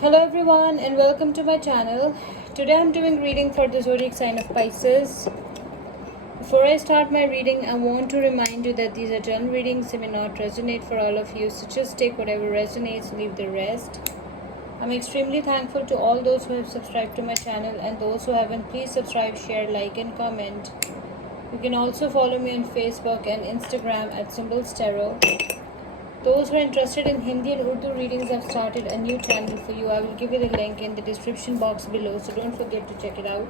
Hello everyone and welcome to my channel. Today I'm doing reading for the zodiac sign of Pisces. Before I start my reading, I want to remind you that these are general readings. They may not resonate for all of you, so just take whatever resonates, leave the rest. I'm extremely thankful to all those who have subscribed to my channel, and those who haven't, please subscribe, share, like and comment. You can also follow me on Facebook and Instagram at Symbols Tarot. Those who are interested in Hindi and Urdu readings, I've started a new channel for you. I will give you the link in the description box below, so don't forget to check it out.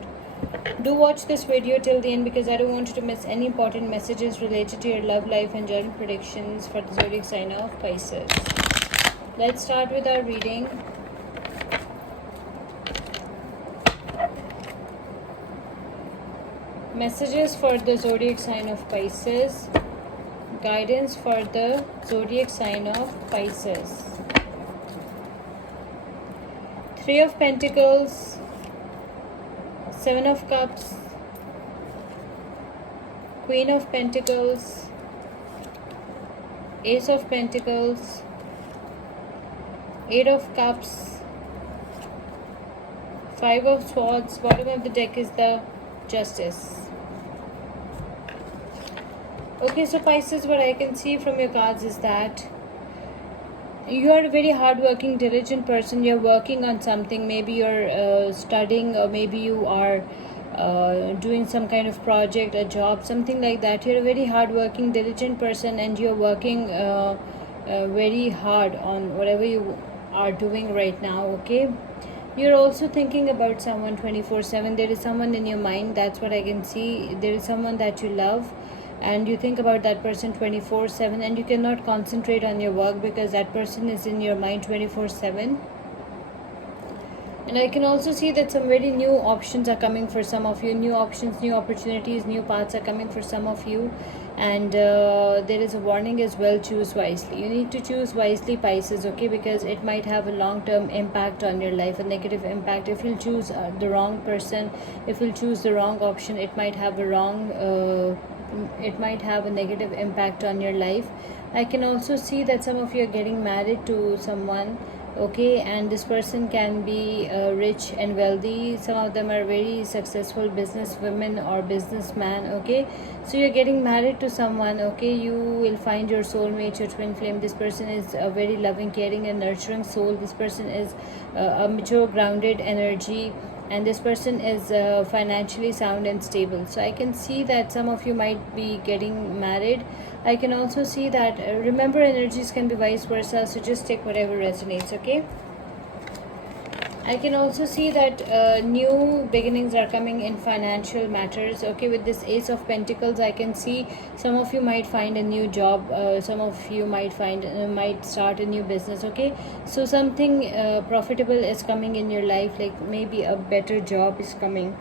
Do watch this video till the end because I don't want you to miss any important messages related to your love life and general predictions for the zodiac sign of Pisces. Let's start with our reading. Messages for the zodiac sign of Pisces. Guidance for the zodiac sign of Pisces. Three of Pentacles, Seven of Cups, Queen of Pentacles, Ace of Pentacles, Eight of Cups, Five of Swords. Bottom of the deck is the Justice. Okay, so Pisces, what I can see from your cards is that you are a very hardworking, diligent person. You're working on something. Maybe you're studying, or maybe you are doing some kind of project, a job, something like that. You're a very hardworking, diligent person, and you're working very hard on whatever you are doing right now. Okay, you're also thinking about someone 24/7. There is someone in your mind. That's what I can see. There is someone that you love, and you think about that person 24/7, and you cannot concentrate on your work because that person is in your mind 24/7. And I can also see that some very new options are coming for some of you. New options, new opportunities, new paths are coming for some of you. And there is a warning as well: choose wisely. You need to choose wisely, Pisces, okay? Because it might have a long-term impact on your life, a negative impact. If you'll choose the wrong person, if you'll choose the wrong option, it might have a negative impact on your life. I can also see that some of you are getting married to someone, okay, and this person can be rich and wealthy. Some of them are very successful business women or businessman, okay? So you're getting married to someone, okay? You will find your soulmate, your twin flame. This person is a very loving, caring and nurturing soul. This person is a mature, grounded energy, and this person is financially sound and stable. So I can see that some of you might be getting married. I can also see that remember, energies can be vice versa, so just take whatever resonates, okay? I can also see that new beginnings are coming in financial matters, okay? With this Ace of Pentacles, I can see some of you might find a new job, some of you might start a new business, okay? So something profitable is coming in your life, like maybe a better job is coming.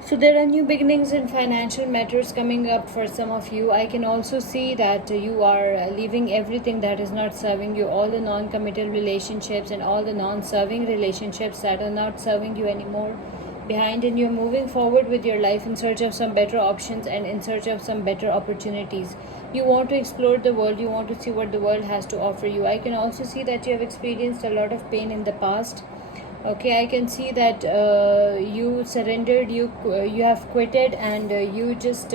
So there are new beginnings in financial matters coming up for some of you. I can also see that you are leaving everything that is not serving you, all the non-committal relationships and all the non-serving relationships that are not serving you anymore behind, and you're moving forward with your life in search of some better options and in search of some better opportunities. You want to explore the world. You want to see what the world has to offer you. I can also see that you have experienced a lot of pain in the past. Okay, I can see that you surrendered, you have quitted, and you just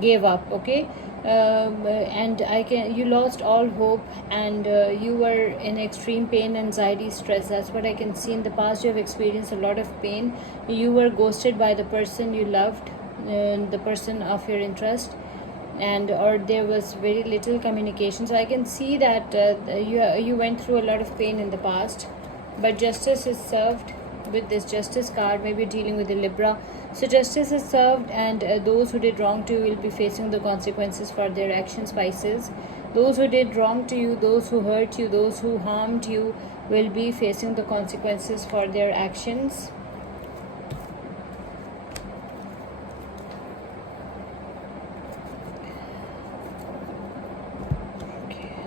gave up, okay? And you lost all hope, and you were in extreme pain, anxiety, stress. That's what I can see. In the past, you have experienced a lot of pain. You were ghosted by the person you loved, the person of your interest, and or there was very little communication. So I can see that you went through a lot of pain in the past, but justice is served with this Justice card. Maybe dealing with the Libra. So justice is served, and those who did wrong to you will be facing the consequences for their actions, Pisces. Those who did wrong to you, those who hurt you, those who harmed you will be facing the consequences for their actions.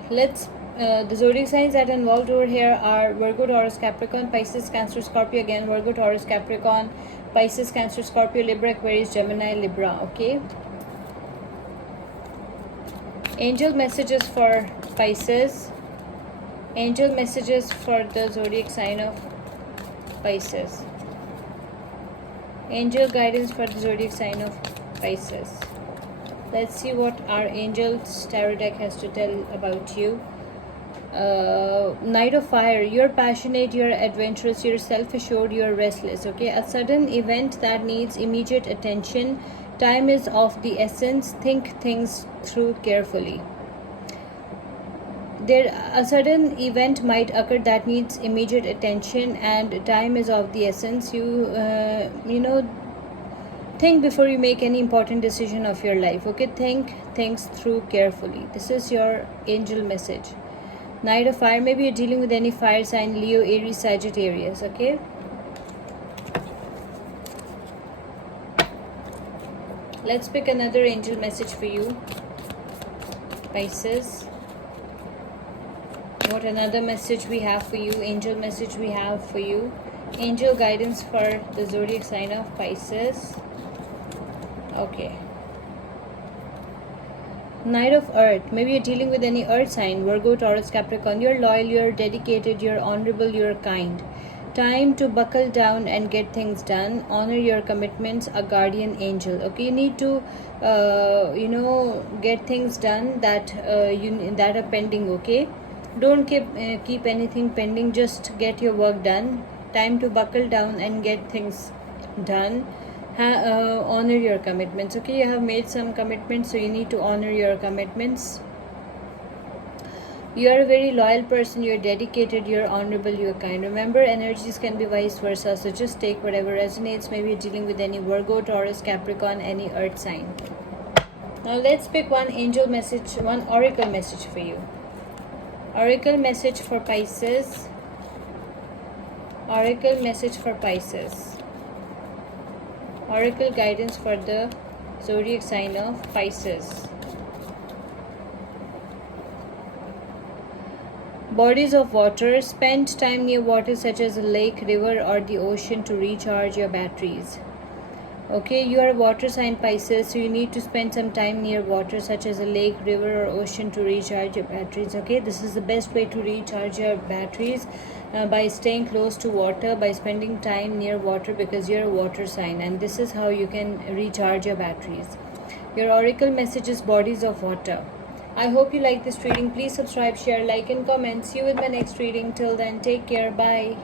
Let's the zodiac signs that are involved over here are Virgo, Taurus, Capricorn, Pisces, Cancer, Scorpio. Again, Virgo, Taurus, Capricorn, Pisces, Cancer, Scorpio, Libra, Aquarius, Gemini, Libra. Okay. Angel messages for Pisces. Angel messages for the zodiac sign of Pisces. Angel guidance for the zodiac sign of Pisces. Let's see what our Angel's tarot deck has to tell about you. Knight of Fire. You're passionate, you're adventurous, you're self-assured, you're restless. Okay, a sudden event that needs immediate attention. Time is of the essence. Think things through carefully. A sudden event might occur that needs immediate attention, and time is of the essence. Think before you make any important decision of your life. Okay, think things through carefully. This is your angel message. Knight of Fire. Maybe you're dealing with any fire sign, Leo, Aries, Sagittarius. Okay, let's pick another angel message for you, Pisces. What another message we have for you, angel message we have for you, angel guidance for the zodiac sign of Pisces. Okay, Knight of Earth. Maybe you're dealing with any earth sign, Virgo, Taurus, Capricorn. You're loyal, you're dedicated, you're honorable, you're kind. Time to buckle down and get things done. Honor your commitments, a guardian angel. Okay, you need to get things done that that are pending. Okay, don't keep anything pending. Just get your work done. Time to buckle down and get things done. Honor your commitments. Okay, you have made some commitments, so you need to honor your commitments. You are a very loyal person, you're dedicated, you're honorable, you're kind. Remember, energies can be vice versa, so just take whatever resonates. Maybe you're dealing with any Virgo, Taurus, Capricorn, any earth sign. Now let's pick one angel message, one oracle message for you. Oracle message for Pisces. Oracle message for Pisces. Oracle guidance for the zodiac sign of Pisces. Bodies of water. Spend time near water such as a lake, river, or the ocean to recharge your batteries. Okay, you are a water sign, Pisces, so you need to spend some time near water such as a lake, river, or ocean to recharge your batteries. Okay, this is the best way to recharge your batteries, by staying close to water, by spending time near water, because you're a water sign, and this is how you can recharge your batteries. Your oracle message is bodies of water. I hope you like this reading. Please subscribe, share, like, and comment. See you with my next reading. Till then, take care. Bye.